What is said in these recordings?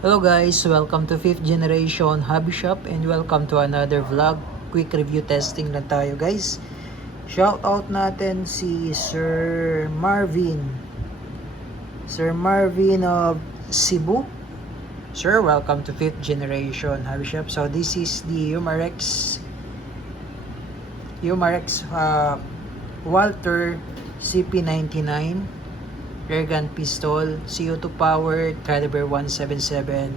Hello guys, welcome to 5th Generation Hobby Shop and welcome to another vlog. Quick review testing lang tayo guys. Shout out natin si Sir Marvin. Sir Marvin of Cebu. Sir, welcome to 5th Generation Hobby Shop. So this is the Umarex Walther CP99 airgun pistol, CO2 powered, caliber 177,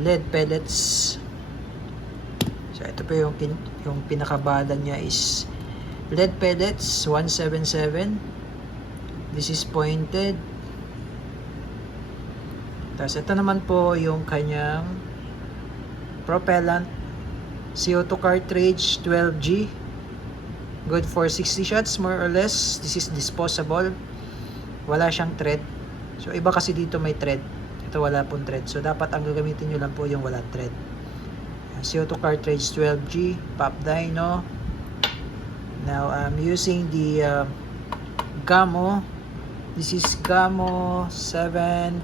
lead pellets. So ito po yung pinakabala niya is lead pellets 177. This is pointed. Tapos ito naman po yung kanyang propellant, CO2 cartridge 12G, good for 60 shots more or less. This is disposable, wala siyang thread. So iba kasi dito may thread, ito wala pong thread, so dapat ang gagamitin nyo lang po yung wala thread. CO2 cartridge 12G, pop dyno. Now I'm using the Gamo. This is Gamo 7.86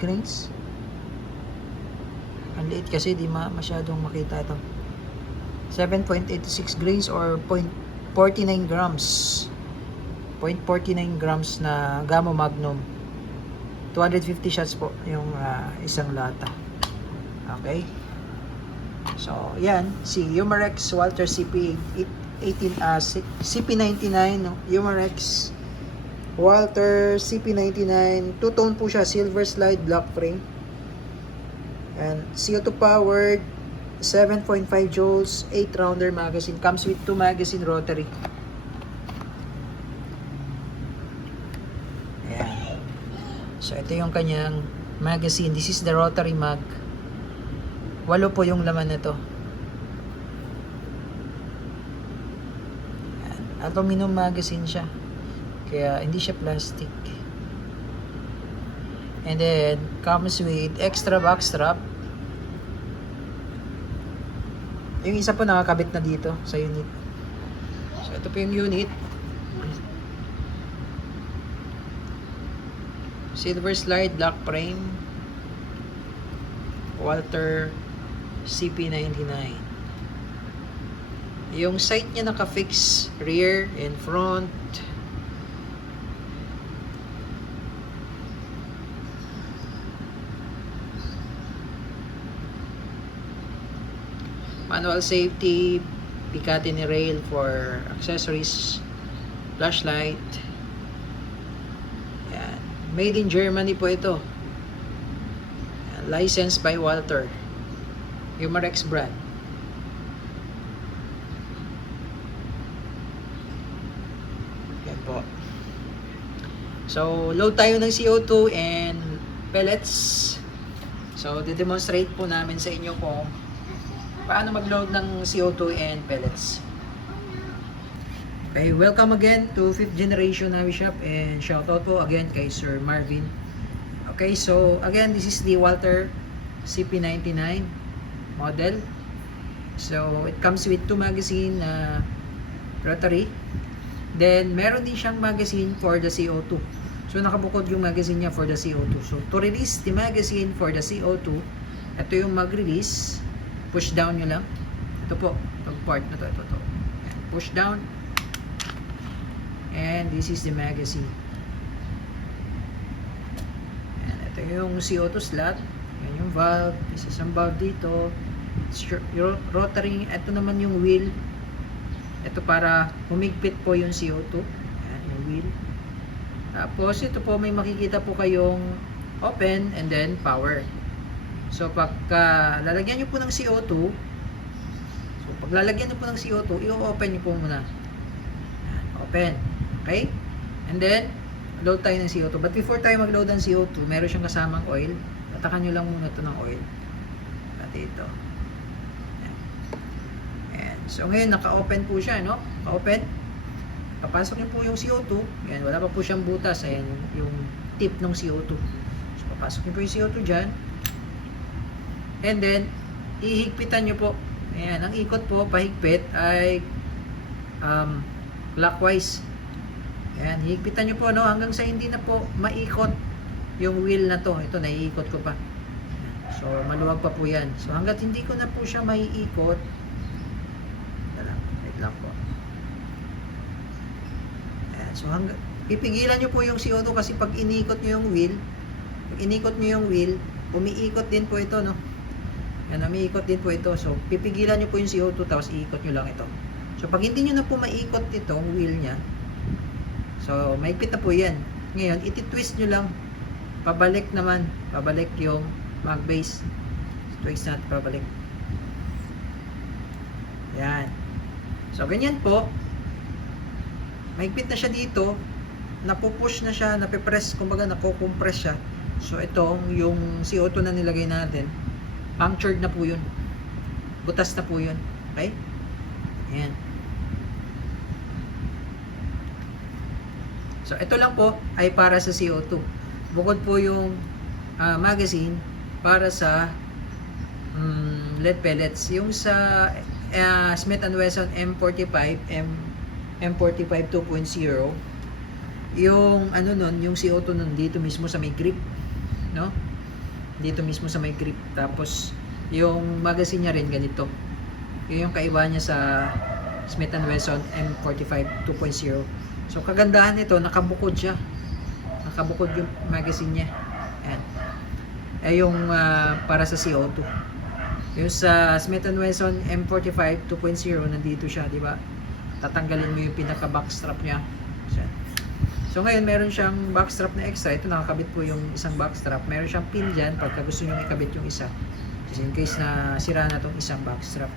grains. Ang liit kasi di masyadong makita ito. 7.86 grains or 0.49 grams. 0.49 grams na Gamo Magnum. 250 shots po yung isang lata. Okay. So, yan. Si Umarex Walther CP99, no? Umarex Walther CP99. Two-tone po siya. Silver slide, black frame. And CO2 powered. 7.5 joules. 8-rounder magazine. Comes with 2 magazine rotary. So, ito yung kanyang magazine. This is the rotary mag. 8 po yung laman nito. Aluminum magazine siya. Kaya hindi siya plastic. And then, comes with extra back strap. Yung isa po nakakabit na dito sa unit. So, ito po yung unit. Silver slide, black frame, Walther CP99. Yung sight niya naka-fix, rear and front. Manual safety, Picatinny rail for accessories, flashlight. Made in Germany po ito. Licensed by Walther. Umarex brand. Yan po. So, load tayo ng CO2 and pellets. So, de-demonstrate po namin sa inyo kung paano mag-load ng CO2 and pellets. Okay, welcome again to 5th Generation Hobby Shop and shoutout po again kay Sir Marvin. Okay, so again, this is the Walther CP99 model. So, it comes with 2 magazine rotary. Then, meron din siyang magazine for the CO2. So, nakabukod yung magazine niya for the CO2. So, to release the magazine for the CO2, ito yung mag-release. Push down nyo lang. Ito po, itong part na to, ito. Push down. And this is the magazine. And ito yung CO2 slot. Yan yung valve. This is ang valve dito. Rotary. Ito naman yung wheel. Ito para humigpit po yung CO2. Yan yung wheel. Tapos ito po may makikita po kayong open and then power. So pagka lalagyan nyo po ng CO2, pag lalagyan nyo po ng CO2, i-open nyo po muna. Yan, open. Okay? And then, load tayo ng CO2. But before tayo mag-load ng CO2, meron siyang kasamang oil. Tatakan nyo lang muna ito ng oil. At ito. Ayan. So, ngayon, naka-open po siya, no? Naka-open. Papasok nyo po yung CO2. Ayan, wala pa po siyang butas. Ayan, yung tip ng CO2. So, papasok nyo po yung CO2 dyan. And then, ihigpitan nyo po. Ayan, ang ikot po, pahigpit, ay clockwise. Ayan, higpitan nyo po, no, hanggang sa hindi na po maikot yung wheel na to. Ito, naiikot ko pa. So, maluwag pa po yan. So, hanggat hindi ko na po siya maiikot, wait lang po. Ayan. So, pipigilan nyo po yung CO2 kasi pag inikot nyo yung wheel, umiikot din po ito, no? Yan, umiikot din po ito. So, pipigilan nyo po yung CO2 tapos iikot nyo lang ito. So, pag hindi nyo na po maikot itong wheel nya, so, maikpit na po yan. Ngayon, iti-twist nyo lang. Pabalik yung mag base. Twist natin pabalik. Yan. So, ganyan po. Maikpit na siya dito. Napupush na siya, napipress, kumbaga nakukompress siya. So, itong yung CO2 na nilagay natin, punctured na po yun. Butas na po yun. Okay? Ayan. So, ito lang po ay para sa CO2. Bukod po yung magazine para sa lead pellets. Yung sa Smith & Wesson M45, M45 2.0, yung ano nun, yung CO2 nun dito mismo sa may grip, no? Dito mismo sa may grip. Tapos yung magazine niya rin ganito. Yun yung kaiba niya sa Smith & Wesson M45 2.0. So kagandahan nito, nakabukod siya. Nakabukod yung magazine niya. Ayan. Yung para sa CO2. Yung sa Smith & Wesson M45 2.0 nandito siya, di ba? Tatanggalin mo yung pinaka backstrap niya. So ngayon meron siyang backstrap na extra. Ito nakakabit po yung isang backstrap. Meron siyang pin dyan pagka gusto nyo ikabit yung isa. Just in case na sira na tong isang backstrap.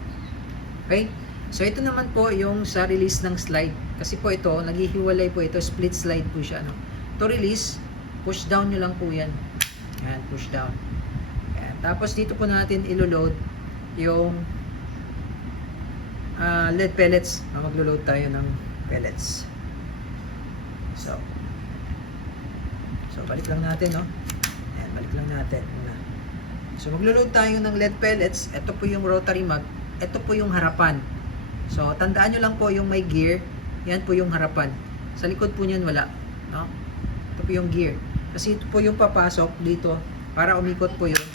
Okay? So ito naman po yung sa release ng slide. Kasi po ito, naghihiwalay po ito. Split slide po siya. No? To release, push down nyo lang po yan. Yan, push down. Yan. Tapos dito po natin ilo-load yung lead pellets. Maglo-load tayo ng pellets. So balik lang natin, no? Ayan, balik lang natin. So maglo-load tayo ng lead pellets. Ito po yung rotary mag. Ito po yung harapan. So tandaan nyo lang po yung may gear. Yan po yung harapan. Sa likod po niyan wala, no? Ito po yung gear. Kasi ito po yung papasok dito para umikot po yung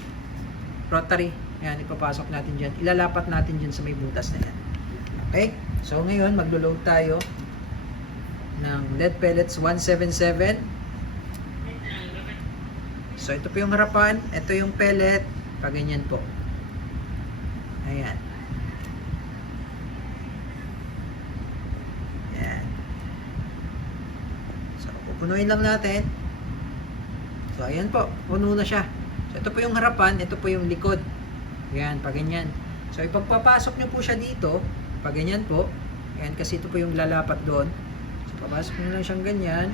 rotary. Yan, ipapasok natin dyan. Ilalapat natin dyan sa may butas na yan. Okay? So ngayon maglo-load tayo ng lead pellets 177. So ito po yung harapan, ito yung pellet, paganyan po. Ayan. Ayan. So pupunuin lang natin. So ayan po, puno na siya. So ito po yung harapan, ito po yung likod. Ayan, paganyan. So ipagpapasok nyo po siya dito, paganyan po. Ayan, kasi ito po yung lalapat doon. Papasok nyo lang siyang ganyan.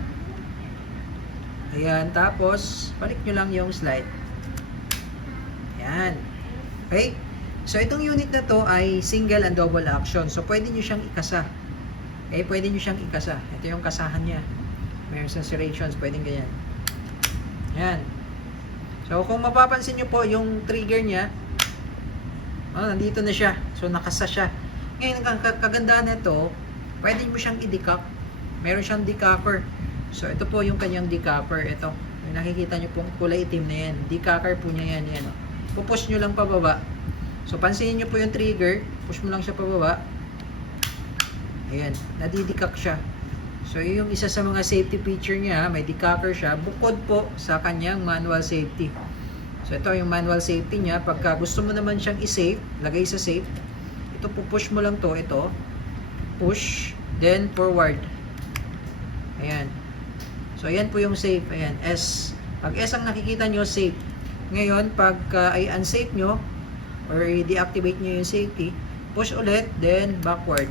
Ayan, tapos balik nyo lang yung slide. Ayan. Okay? So itong unit na to ay single and double action. So pwede nyo siyang ikasa. Okay, pwede nyo siyang ikasa. Ito yung kasahan niya. Meron sa serrations, pwedeng ganyan. Ayan. So kung mapapansin nyo po yung trigger niya, nandito na siya. So nakasa siya. Ngayon, ang kagandahan nito, pwede mo siyang i-decock. Meron siyang decocker. So ito po yung kanyang decocker. Ito, yung nakikita nyo pong kulay itim na yan. Decocker po niya yan. Yan. Pupush nyo lang pababa. So pansinin nyo po yung trigger. Push mo lang siya pababa. Ayan, nadidecock siya. So yung isa sa mga safety feature niya, may decocker siya. Bukod po sa kanyang manual safety. So ito yung manual safety niya. Pagka gusto mo naman siyang i-safe, lagay sa safe. Ito pupush mo lang to. Ito. Push. Then forward. Ayan. So, ayan po yung safe. Ayan, S. Pag S ang nakikita nyo, safe. Ngayon, pag ay unsafe nyo, or i-deactivate nyo yung safety, push ulit, then backward.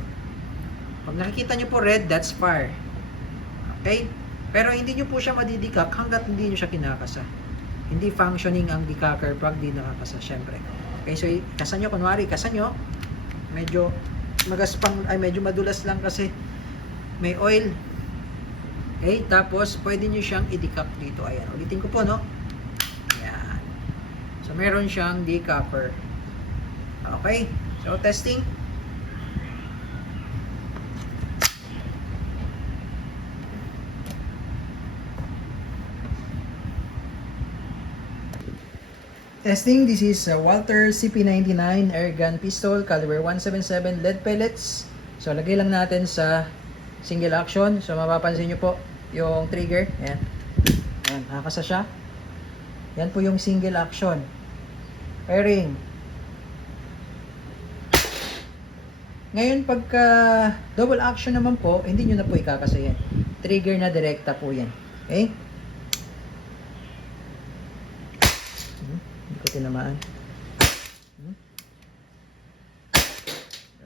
Pag nakikita nyo po red, that's fire. Okay? Pero hindi nyo po siya madidikak hanggat hindi nyo siya kinakasa. Hindi functioning ang decocker pag di nakakasa, syempre. Okay, so kasa nyo, kunwari, kasa nyo, medyo magaspang, ay medyo madulas lang kasi may oil. Okay, tapos pwede nyo siyang i-decock dito. Ayan, ulitin ko po, no? Ayan. So, meron siyang decocker. Okay, so testing. Testing, this is Walther CP99 air gun pistol, caliber 177, lead pellets. So, lagay lang natin sa single action. So, mapapansin nyo po yung trigger. Ayan. Ayan, nakakasa siya. Yan po yung single action. Pairing. Ngayon, pagka double action naman po, hindi nyo na po ikakasa yan. Trigger na direkta po yan. Okay? Hindi ko tinamaan.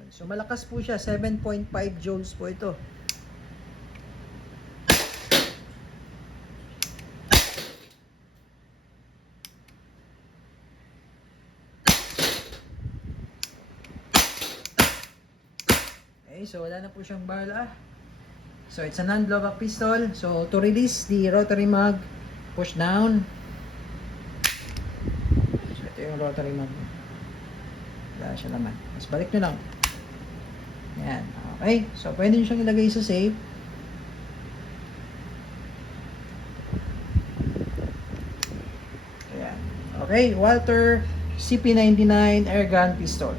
So malakas po siya, 7.5 joules po ito. Okay, so wala na po siyang bala. So it's a non-blowback pistol. So to release the rotary mag, push down. So ito yung rotary mag. Wala siya naman. Mas balik nyo lang. Yan. Okay. So pwede nyo siyang ilagay sa safe. Ayan. Okay. Walther CP99 air gun pistol.